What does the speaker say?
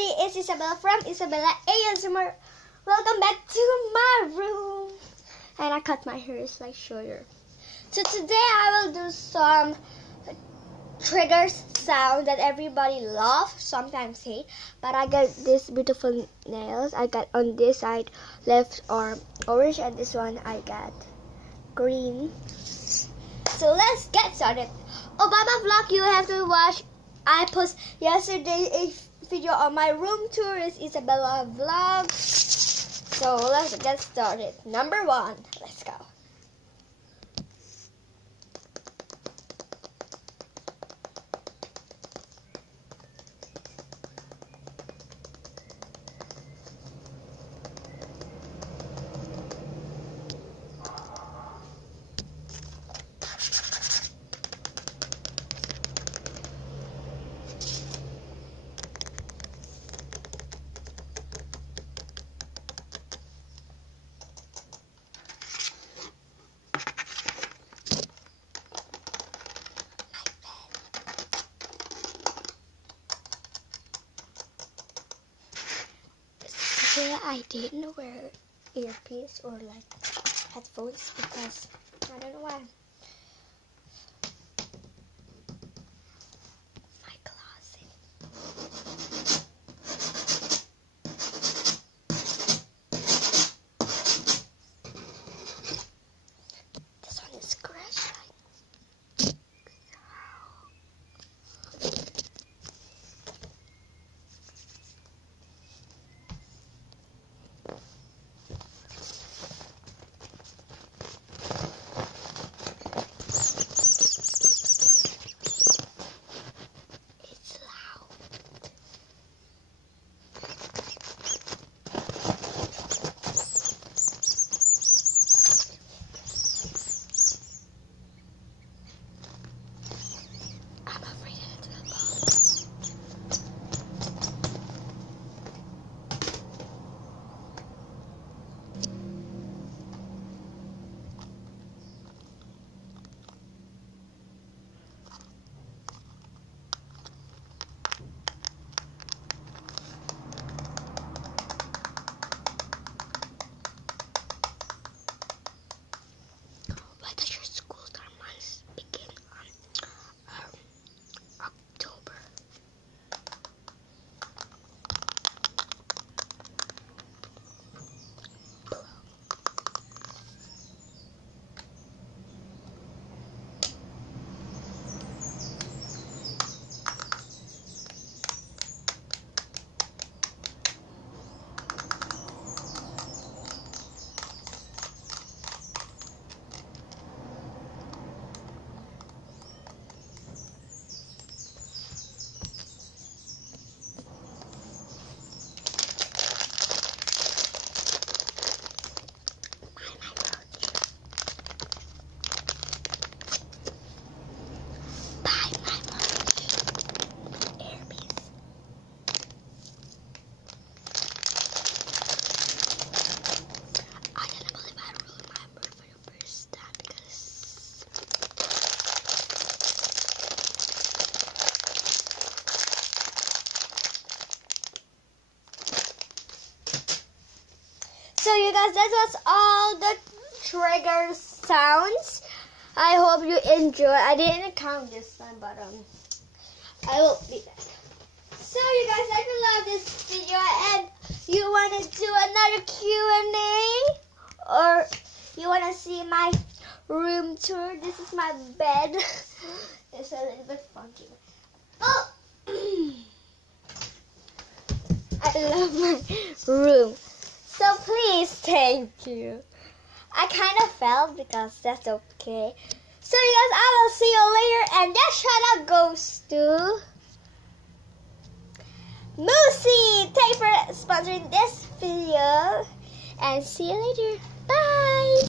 everybody, it's Isabella from Isabella ASMR. Welcome back to my room. And I cut my hair like shorter. So today I will do some triggers sound that everybody loves, sometimes hate. But I got these beautiful nails. I got on this side left arm orange, and this one I got green. So let's get started. Obama vlog, you have to watch. I post yesterday a video on my room tour. It's Isabella vlog. So let's get started. Number 1, let's go. I didn't wear earpiece or like headphones because I don't know why. My closet. This one is scratched. So you guys, that was all the trigger sounds. I hope you enjoy. I didn't count this time, but I will be back. So you guys, if you love this video and you want to do another Q&A or you want to see my room tour, this is my bed. It's a little bit funky. Oh, I love my room. So please, thank you. I kind of fell because that's okay. So you guys, I will see you later. And that shout out goes to Moosey. Thank you for sponsoring this video. And see you later. Bye.